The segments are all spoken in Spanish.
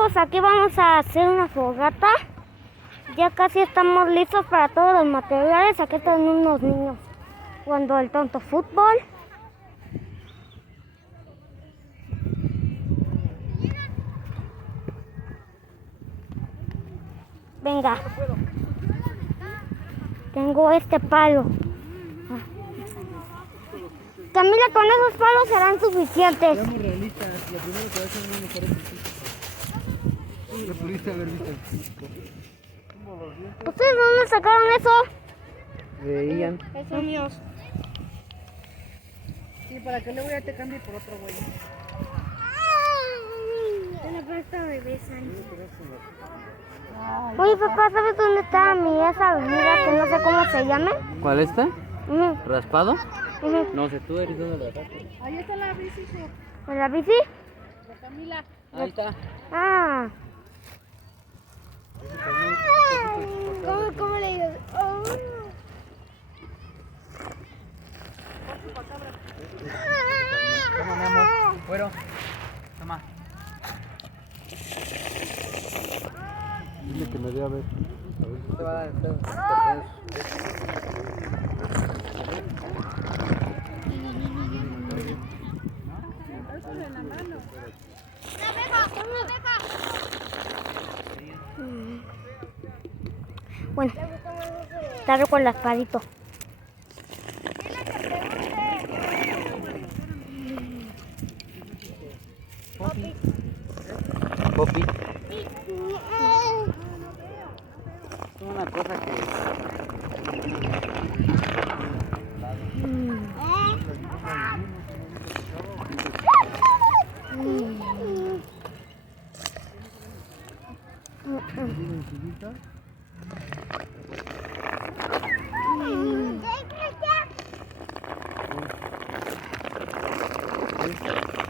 amigos, aquí vamos a hacer una fogata. Ya casi estamos listos para todos los materiales. Aquí están unos niños jugando el tonto fútbol. Venga. Tengo este palo. Camila, con esos palos serán suficientes. Seamos realistas, lo primero que va a hacer es mejor ejercicio. Lo pudiste haber visto el físico. ¿Ustedes dónde sacaron eso? Veían. Esos míos. Sí, para que luego ya te cambie por otro güey. Te la presta bebé, Sandy. Oye, papá, ¿sabes dónde está esa avenida que no sé cómo se llama? ¿Cuál está? Ujú, ¿Raspado? ujú. No sé, tú eres donde la sacaste. Ahí está la bici, hijo. ¿En la bici? La Camila. Ahí está. Ah. ¿Cómo le digo? Oh. Toma, mi amor. Fuero. Toma. Dile que me dé a ver. Te va a dar. Bueno, está con el aspadito. Popi. Es una cosa que...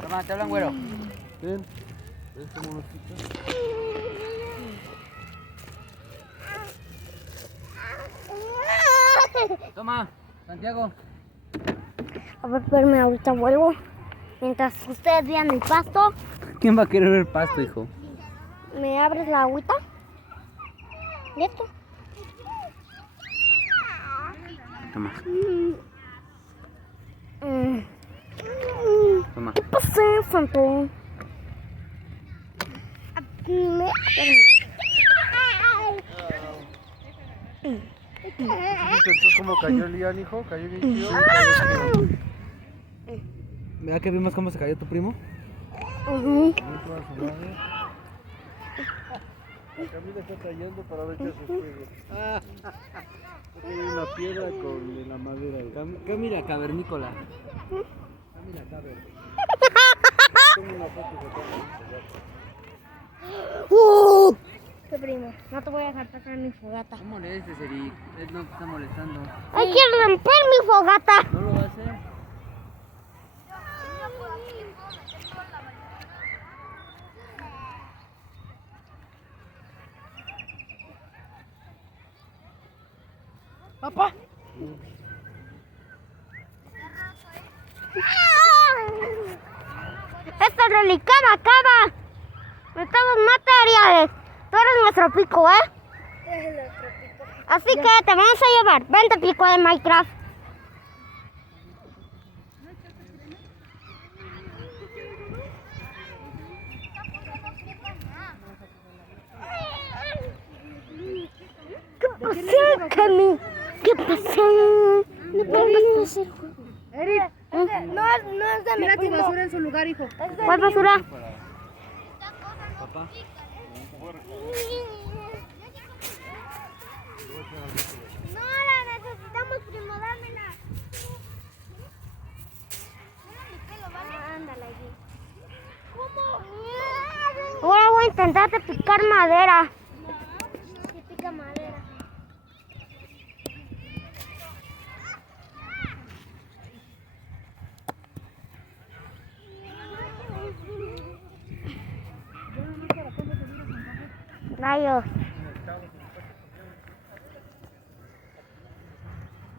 Toma, te hablan, güero. Ven, este monotito. Toma, Santiago. A ver, espérame, ahorita vuelvo. Mientras ustedes vean el pasto, ¿Quién va a querer ver pasto, hijo? ¿me abres la agüita? ¿Listo? Toma, Mm. toma. ¿Qué pasó, Santo? ¿Entonces cómo cayó Lian, hijo? ¿Cayó bien chido? ¿Verdad que vimos cómo se cayó tu primo? Ujú. Camila está tallando para ver qué hace fuego. Tiene una piedra con la madera. Camila cavernícola. Camila caver. Tengo una foto ¿Qué primo? No te voy a dejar tocar mi fogata. No molestes, Eric. Él no te está molestando. ¡Hay que romper mi fogata! ¿No lo va a hacer? Papá. ¡Esta relicada acaba! Necesitamos materiales. Tú eres nuestro pico, ¿eh? Así que te vamos a llevar. Vente, pico de Minecraft. ¿Qué pasó, Cami? ¿Qué pasó? No podemos hacer juego. Eric, no es de mi Tira tu primo. basura en su lugar, hijo. ¿Cuál basura? Papá. No la necesitamos, primo, dámela. Ándale allí. ¿Cómo? Ahora voy a intentar de picar madera. Sí, pica madera. Rayos.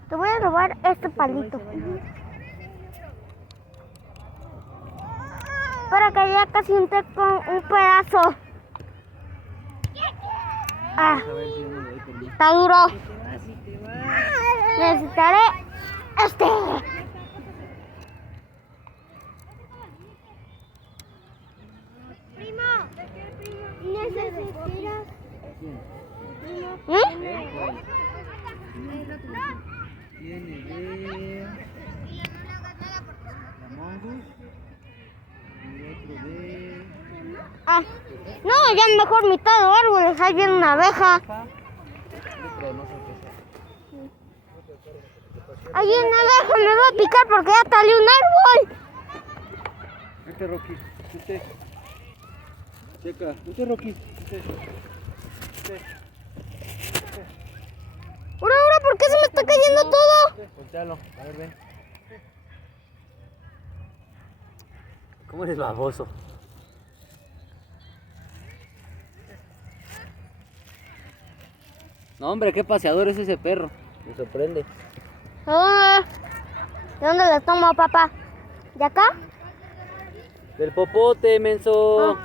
Te voy a robar este palito. Para que ya casi un pedazo. Ah, Vamos a ver si yo me doy permiso. está duro. Si te vas. Necesitaré este. Primo. Necesitas. ¿Mm? Tiene de Among Us y otro de Ah, no, ya mejor mitad de árboles. Ahí viene una abeja. otro no sé qué sea. Ahí viene una abeja, me va a picar porque ya salió un árbol. Vente, Rocky. Vente. Checa. Vente, Rocky. Vente. Ahora, ¿por qué se me está cayendo todo? Voltealo. A ver, ven. ¿Cómo eres baboso? No, hombre, qué paseador es ese perro. Me sorprende. ¿De dónde le tomo, papá? ¿De acá? Del popote, menso.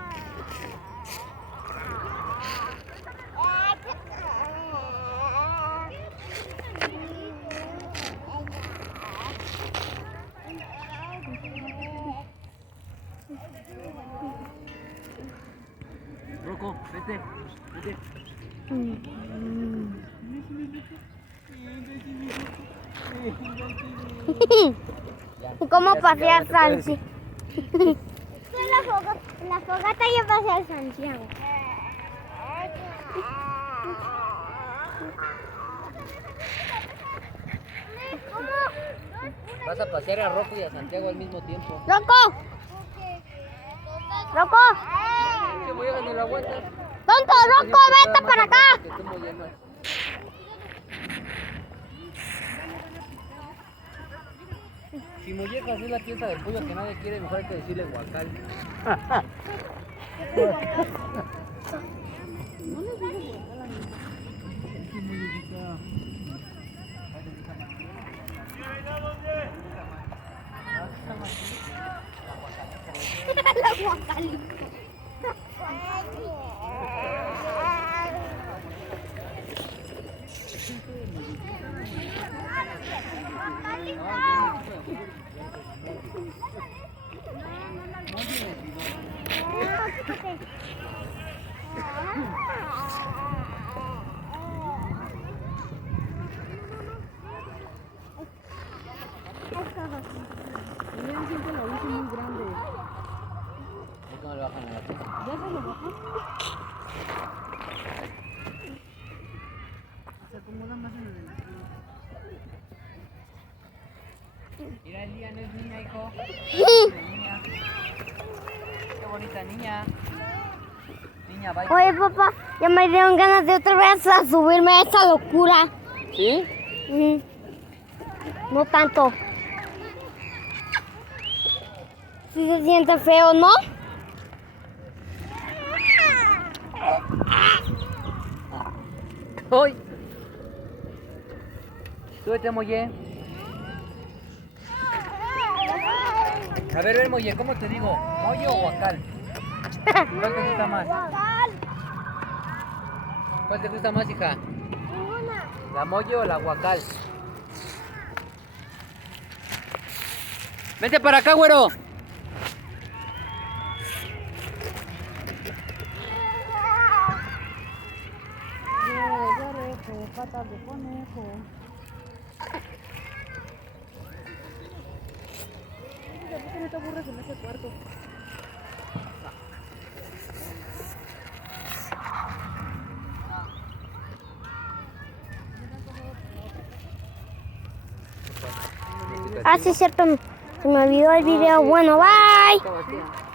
Rocco, vete, vete. ¿Y cómo Ya se pasé a acabó, te puedes Santi? En la fogata yo pasé a Santiago. Vas a pasear a Rocco y a Santiago al mismo tiempo. ¡Loco! ¡Loco! ¿Qué voy a ni la vuelta? ¡Tonto, loco! ¡Vete para acá! Si mollejas es la pieza del pollo que nadie quiere, mejor hay que decirle guacal. Siempre lo hice muy grande. ¿Cómo le bajan a la pieza? ¿Ya se lo bajó? Se acomoda más en el... Mira, Elia no es niña, hijo. Niña. Qué bonita niña. Niña, vaya. Oye, papá, ya me dieron ganas de otra vez a subirme a esa locura. ¿Sí? No tanto. Sí se siente feo, ¿no? ¡Uy! Súbete, Molle. A ver, ven, Molle, ¿cómo te digo? ¿Molle o guacal? ¿Cuál te gusta más? ¿Cuál te gusta más, hija? ¿La Molle o la guacal? Vente para acá, güero. Patas de conejo. ¿Por qué no te aburres en ese cuarto? Ah, sí, es cierto. Se me olvidó el video. Bueno, bye.